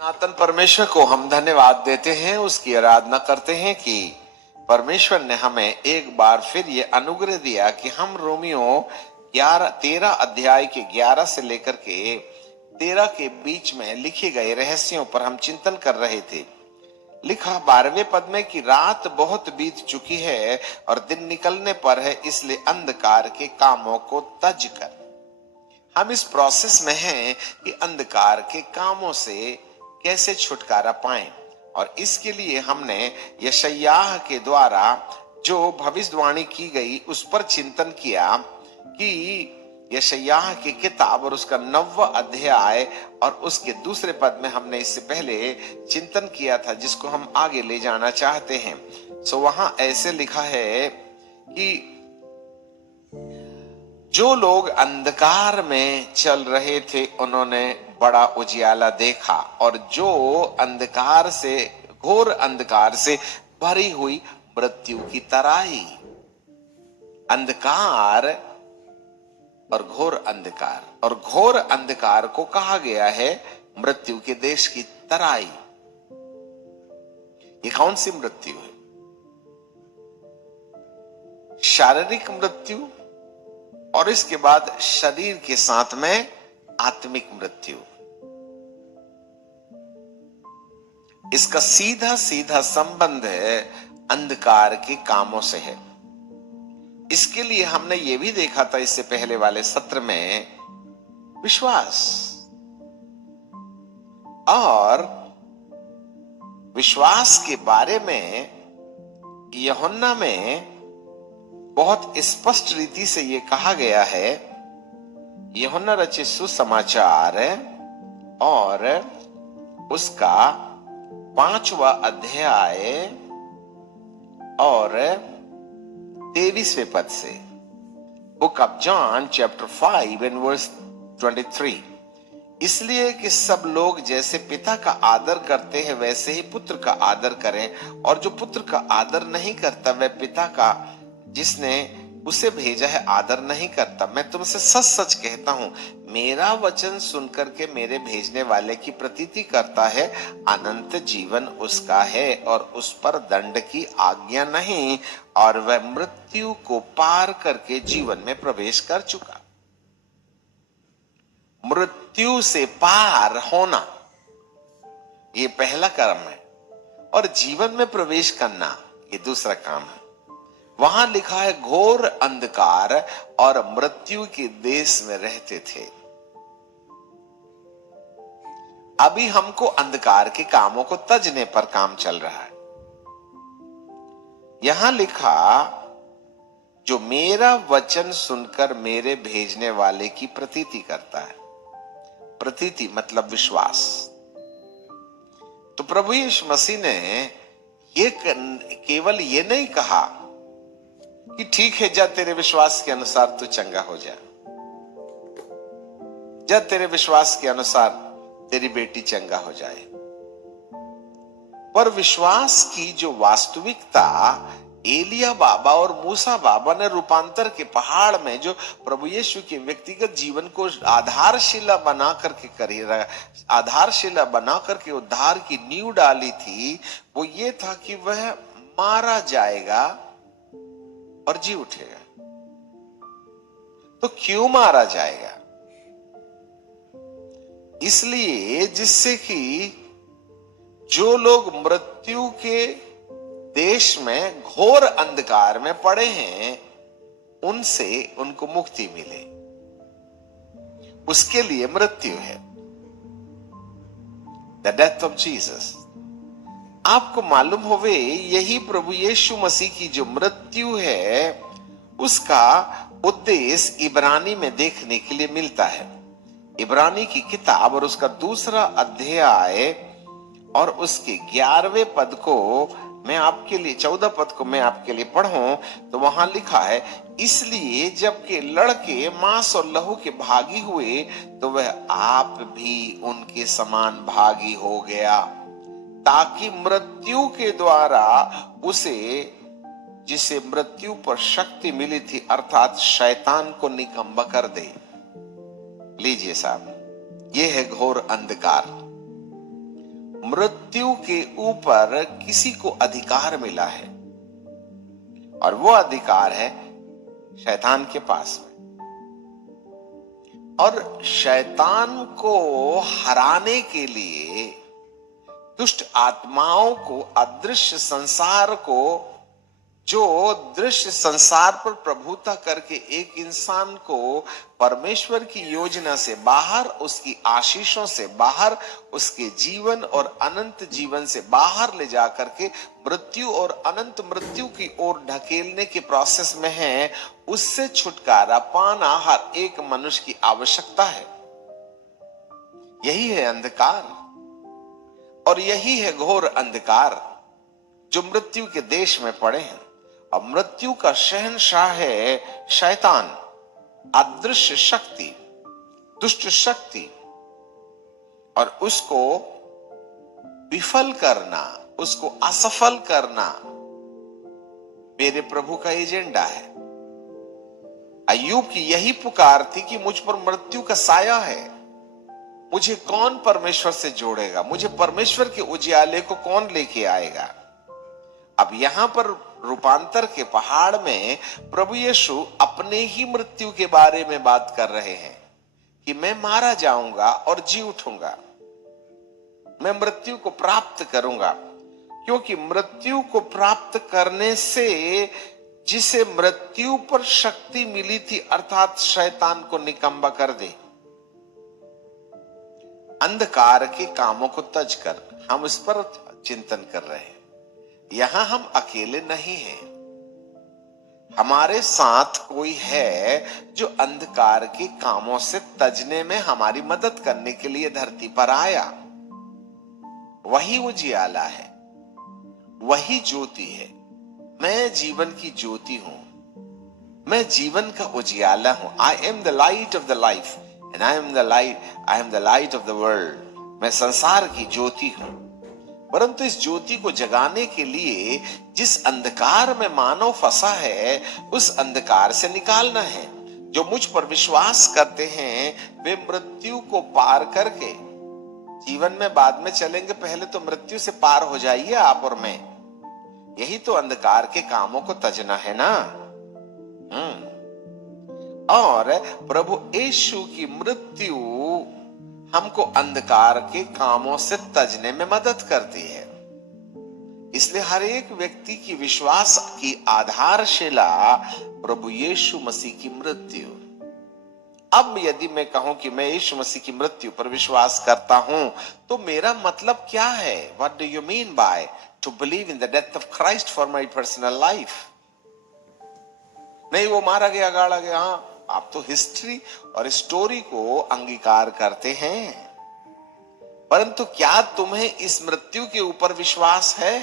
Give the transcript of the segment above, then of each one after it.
सनातन परमेश्वर को हम धन्यवाद देते हैं, उसकी आराधना करते हैं कि परमेश्वर ने हमें एक बार फिर ये अनुग्रह दिया कि हम रोमियो 13 अध्याय के 11 से लेकर के 13 के बीच में लिखे गए रहस्यों पर हम चिंतन कर रहे थे। लिखा 12वें पद में कि रात बहुत बीत चुकी है और दिन निकलने पर है, इसलिए अंधकार के कामों को तज कर। हम इस प्रोसेस में हैं कि अंधकार के कामों से कैसे छुटकारा पाएं, और इसके लिए हमने यशायाह के द्वारा जो भविष्यवाणी की गई उस पर चिंतन किया कि यशायाह की किताब और उसका 9वां अध्याय और उसके दूसरे पद में हमने इससे पहले चिंतन किया था, जिसको हम आगे ले जाना चाहते हैं। सो वहां ऐसे लिखा है कि जो लोग अंधकार में चल रहे थे उन्होंने बड़ा उजियाला देखा, और जो अंधकार से, घोर अंधकार से भरी हुई मृत्यु की तराई। अंधकार और घोर अंधकार, और घोर अंधकार को कहा गया है मृत्यु के देश की तराई। ये कौन सी मृत्यु है? शारीरिक मृत्यु, और इसके बाद शरीर के साथ में आत्मिक मृत्यु। इसका सीधा सीधा संबंध है अंधकार के कामों से है। इसके लिए हमने ये भी देखा था इससे पहले वाले सत्र में, विश्वास। और विश्वास के बारे में यूहन्ना में बहुत स्पष्ट रीति से यह कहा गया है। यूहन्ना रचित सुसमाचार और उसका 5वां अध्याय और 23वें पद से, book of John chapter 5 and verse 23। इसलिए कि सब लोग जैसे पिता का आदर करते हैं वैसे ही पुत्र का आदर करें, और जो पुत्र का आदर नहीं करता वह पिता का जिसने उसे भेजा है आदर नहीं करता। मैं तुमसे सच सच कहता हूं, मेरा वचन सुनकर के मेरे भेजने वाले की प्रतीति करता है, अनंत जीवन उसका है और उस पर दंड की आज्ञा नहीं, और वह मृत्यु को पार करके जीवन में प्रवेश कर चुका। मृत्यु से पार होना ये पहला कर्म है, और जीवन में प्रवेश करना ये दूसरा काम है। वहां लिखा है घोर अंधकार और मृत्यु के देश में रहते थे। अभी हमको अंधकार के कामों को तजने पर काम चल रहा है। यहां लिखा, जो मेरा वचन सुनकर मेरे भेजने वाले की प्रतीति करता है। प्रतीति मतलब विश्वास। तो प्रभु यीशु मसीह ने ये केवल ये नहीं कहा कि ठीक है, जा तेरे विश्वास के अनुसार तू चंगा हो जा, जा तेरे विश्वास के अनुसार तेरी बेटी चंगा हो जाए। पर विश्वास की जो वास्तविकता एलिया बाबा और मूसा बाबा ने रूपांतर के पहाड़ में जो प्रभु यीशु के व्यक्तिगत जीवन को आधारशिला बना करके उद्धार की नींव डाली थी, वो ये था कि वह मारा जाएगा और जी उठेगा। तो क्यों मारा जाएगा? इसलिए जिससे कि जो लोग मृत्यु के देश में घोर अंधकार में पड़े हैं उनसे उनको मुक्ति मिले। उसके लिए मृत्यु है, द डेथ ऑफ जीसस। आपको मालूम होवे, यही प्रभु यीशु मसीह की जो मृत्यु है उसका उद्देश्य इब्रानी में देखने के लिए मिलता है। इब्रानी की किताब और उसका 2 अध्याय और उसके 11वें पद को मैं आपके लिए, 14 पद को मैं आपके लिए पढ़ूं तो वहां लिखा है, इसलिए जबकि लड़के मांस और लहू के भागी हुए तो वह आप भी उनके समान भागी हो गया, ताकि मृत्यु के द्वारा उसे, जिसे मृत्यु पर शक्ति मिली थी, अर्थात शैतान को निकम्बा कर दे। लीजिए साहब, यह है घोर अंधकार। मृत्यु के ऊपर किसी को अधिकार मिला है, और वो अधिकार है शैतान के पास में। और शैतान को हराने के लिए, दुष्ट आत्माओं को, अदृश्य संसार को, जो दृश्य संसार पर प्रभुता करके एक इंसान को परमेश्वर की योजना से बाहर, उसकी आशीषों से बाहर, उसके जीवन और अनंत जीवन से बाहर ले जाकर के मृत्यु और अनंत मृत्यु की ओर ढकेलने के प्रोसेस में है, उससे छुटकारा पाना हर एक मनुष्य की आवश्यकता है। यही है अंधकार, और यही है घोर अंधकार जो मृत्यु के देश में पड़े हैं। अब मृत्यु का शहंशाह है शैतान, अदृश्य शक्ति, दुष्ट शक्ति, और उसको विफल करना, उसको असफल करना मेरे प्रभु का एजेंडा है। अय्यूब की यही पुकार थी कि मुझ पर मृत्यु का साया है, मुझे कौन परमेश्वर से जोड़ेगा, मुझे परमेश्वर के उजियाले को कौन लेके आएगा। अब यहां पर रूपांतर के पहाड़ में प्रभु यीशु अपने ही मृत्यु के बारे में बात कर रहे हैं कि मैं मारा जाऊंगा और जी उठूंगा, मैं मृत्यु को प्राप्त करूंगा, क्योंकि मृत्यु को प्राप्त करने से जिसे मृत्यु पर शक्ति मिली थी, अर्थात शैतान को निकम्बा कर दे। अंधकार के कामों को तज कर हम इस पर चिंतन कर रहे हैं। यहां हम अकेले नहीं हैं, हमारे साथ कोई है जो अंधकार के कामों से तजने में हमारी मदद करने के लिए धरती पर आया। वही उजियाला है, वही ज्योति है। मैं जीवन की ज्योति हूं, मैं जीवन का उजियाला हूं। I am the light of the life and I am the light of the world. मैं संसार की ज्योति हूं। परंतु इस ज्योति को जगाने के लिए जिस अंधकार में मानव फंसा है, उस अंधकार से निकालना है। जो मुझ पर विश्वास करते हैं वे मृत्यु को पार करके जीवन में बाद में चलेंगे। पहले तो मृत्यु से पार हो जाइए आप और मैं। यही तो अंधकार के कामों को तजना है ना। और प्रभु यीशु की मृत्यु हमको अंधकार के कामों से तजने में मदद करती है। इसलिए हर एक व्यक्ति की विश्वास की आधारशिला प्रभु यीशु मसीह की मृत्यु। अब यदि मैं कहूं कि मैं यीशु मसीह की मृत्यु पर विश्वास करता हूं, तो मेरा मतलब क्या है? What do you mean by to believe in the death of Christ for my personal life? नहीं, वो मारा गया, गाड़ा गया। हाँ, आप तो हिस्ट्री और स्टोरी को अंगीकार करते हैं, परंतु क्या तुम्हें इस मृत्यु के ऊपर विश्वास है?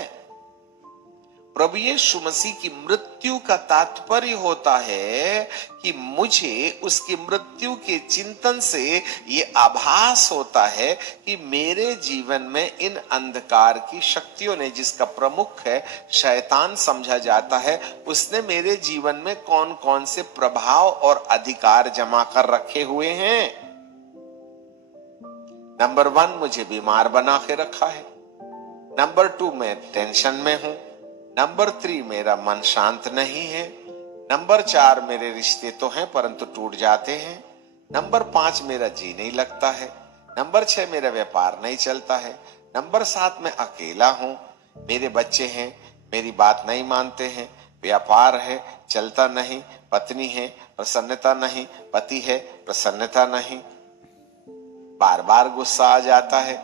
प्रभु यीशु मसीह की मृत्यु का तात्पर्य होता है कि मुझे उसकी मृत्यु के चिंतन से ये आभास होता है कि मेरे जीवन में इन अंधकार की शक्तियों ने, जिसका प्रमुख है शैतान समझा जाता है, उसने मेरे जीवन में कौन कौन से प्रभाव और अधिकार जमा कर रखे हुए हैं। नंबर 1, मुझे बीमार बना के रखा है। नंबर 2, मैं टेंशन में हूं। नंबर 3, मेरा मन शांत नहीं है। नंबर 4, मेरे रिश्ते तो हैं परंतु टूट जाते हैं। नंबर 5, मेरा जी नहीं लगता है। नंबर 6, मेरा व्यापार नहीं चलता है। नंबर 7, मैं अकेला हूं। मेरे बच्चे हैं, मेरी बात नहीं मानते हैं। व्यापार है, चलता नहीं। पत्नी है, प्रसन्नता नहीं। पति है, प्रसन्नता नहीं। बार बार गुस्सा आ जाता है।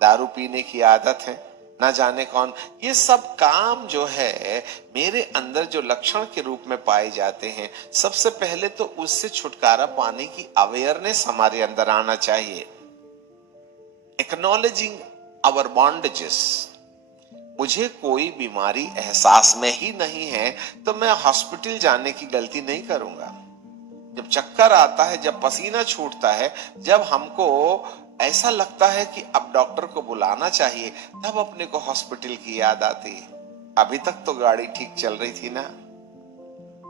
दारू पीने की आदत है, ना जाने कौन। ये सब काम जो है मेरे अंदर जो लक्षण के रूप में पाए जाते हैं, सबसे पहले तो उससे छुटकारा पाने की अवेयरनेस हमारे अंदर आना चाहिए। Acknowledging our bondages. मुझे कोई बीमारी एहसास में ही नहीं है तो मैं हॉस्पिटल जाने की गलती नहीं करूंगा। जब चक्कर आता है, जब पसीना छूटता है, जब हमको ऐसा लगता है कि अब डॉक्टर को बुलाना चाहिए, तब अपने को हॉस्पिटल की याद आती है। अभी तक तो गाड़ी ठीक चल रही थी ना।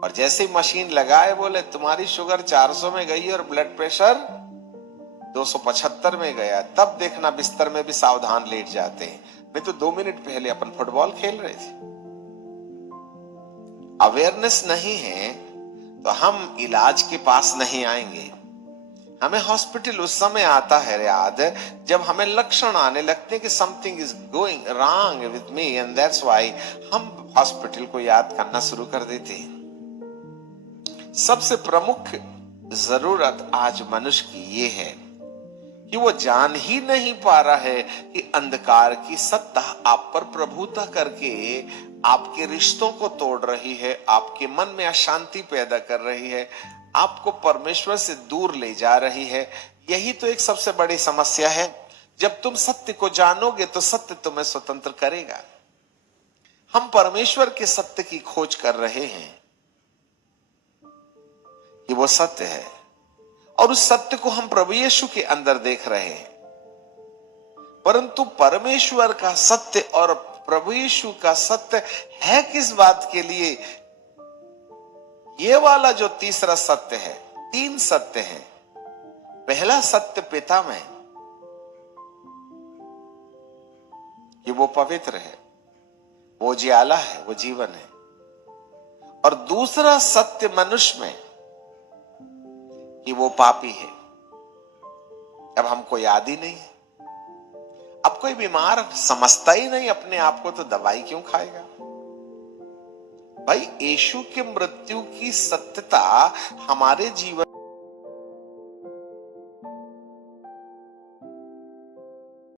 और जैसे ही मशीन लगाए, बोले तुम्हारी शुगर 400 में गई और ब्लड प्रेशर 275 में गया, तब देखना बिस्तर में भी सावधान लेट जाते हैं। नहीं तो 2 मिनट पहले अपन फुटबॉल खेल रहे थे। अवेयरनेस नहीं है तो हम इलाज के पास नहीं आएंगे। हमें हॉस्पिटल उस समय आता है याद, जब हमें लक्षण आने लगते हैं कि something is going wrong with me, and that's why हम हॉस्पिटल को याद करना शुरू कर देते हैं। सबसे प्रमुख जरूरत आज मनुष्य की ये है कि वो जान ही नहीं पा रहा है कि अंधकार की सत्ता आप पर प्रभुता करके आपके रिश्तों को तोड़ रही है, आपके मन में अशांति पैदा कर रही है, आपको परमेश्वर से दूर ले जा रही है। यही तो एक सबसे बड़ी समस्या है। जब तुम सत्य को जानोगे तो सत्य तुम्हें स्वतंत्र करेगा। हम परमेश्वर के सत्य की खोज कर रहे हैं कि वो सत्य है, और उस सत्य को हम प्रभु यीशु के अंदर देख रहे हैं। परंतु परमेश्वर का सत्य और प्रभु यीशु का सत्य है किस बात के लिए? ये वाला जो तीसरा सत्य है, 3 सत्य हैं। पहला सत्य पिता में कि वो पवित्र है, वो उजियाला है, वो जीवन है। और दूसरा सत्य मनुष्य में कि वो पापी है। अब हमको याद ही नहीं है। अब कोई बीमार समझता ही नहीं अपने आप को, तो दवाई क्यों खाएगा? भाई, यीशु की मृत्यु की सत्यता हमारे जीवन